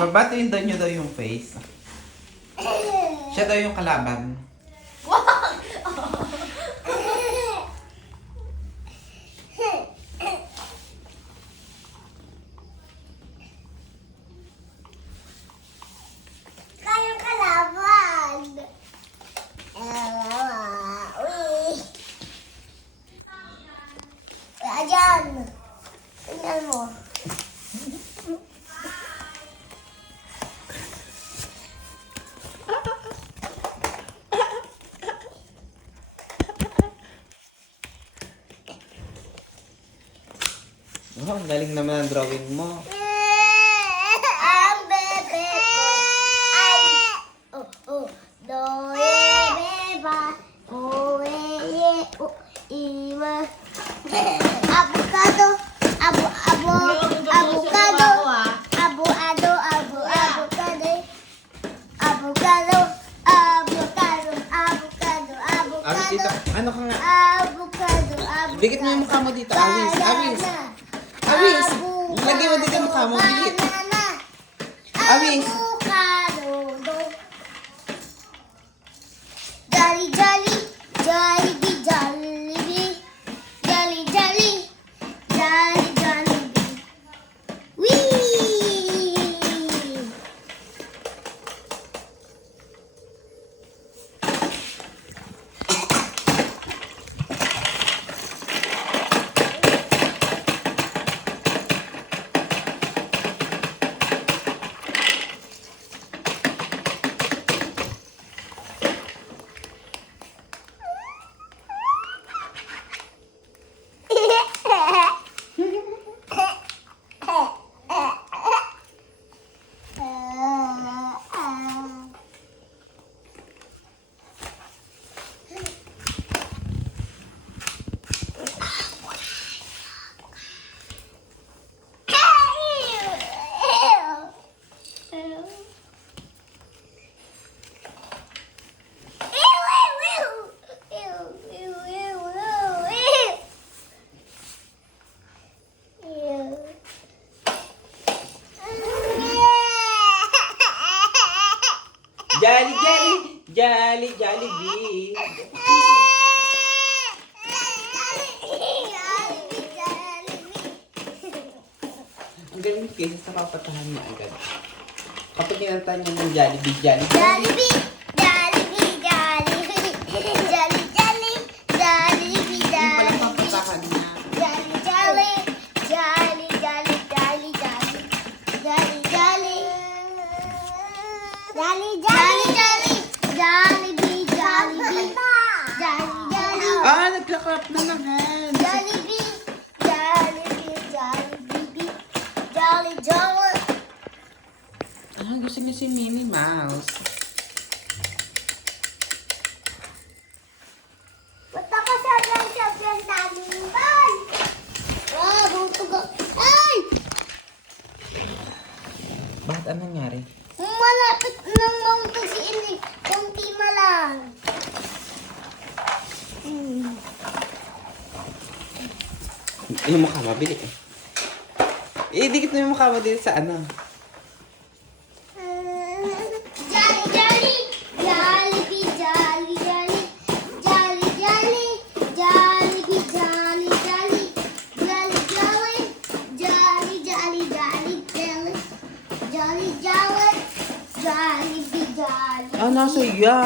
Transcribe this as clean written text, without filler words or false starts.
Babatiin daw niyo daw yung face. Siya daw yung kalaban. Kayong kalaban. Uy. Ayan. Tingnan mo. Oh, ang galing naman ang drawing mo. Ang bebe ko ay do re ba iwa avocado Awis dito. Ano ka nga? avocado Dikit mo yung mukha mo dito. Awis. Awis. Awis. Lagay mo dito yung mukha mo. Dikit. Awis. Jolly, jolly, Jollibee, Jollibee, jolly, jolly, jolly, Jollibee. Whee! Jolly, jolly. Jolly, Jollibee. Ang galing kasi sa papatahan niya agad. Kapag kinanta niya ng Jollibee, Jollibee. Jollibee, Jollibee, Jollibee, Jolly, jolly, Jollibee, Yung palang Jollibee, papatahan niya. Jolly, jolly, Jolly, jolly, jolly, jolly, Jolly, jolly, Jolly, jolly, jolly, Jollibee, Jollibee, Jolly, jolly, Ah, nagka-clap na ng hands. Jollibee, Jollibee, Jollibee, Jolly, jolly. Ah, gusto niya si Minnie Mouse. Punta ka sa lang namin, Bay! Ah, butog ako. Ay! Bakit anong nangyari? Malapit ng mountain si Ili. Kunti ma lang. Yung mukha mo, bili eh. Dikit mo yung mukha mo dito sa ano. Jolly, jolly, Jollibee, jolly, jolly, Jolly, jolly, Jollibee, jolly, jolly, Jolly, jolly, Jolly, jolly, jolly, jolly, Jolly, jolly, Jollibee, jolly. Ah, nasa iya.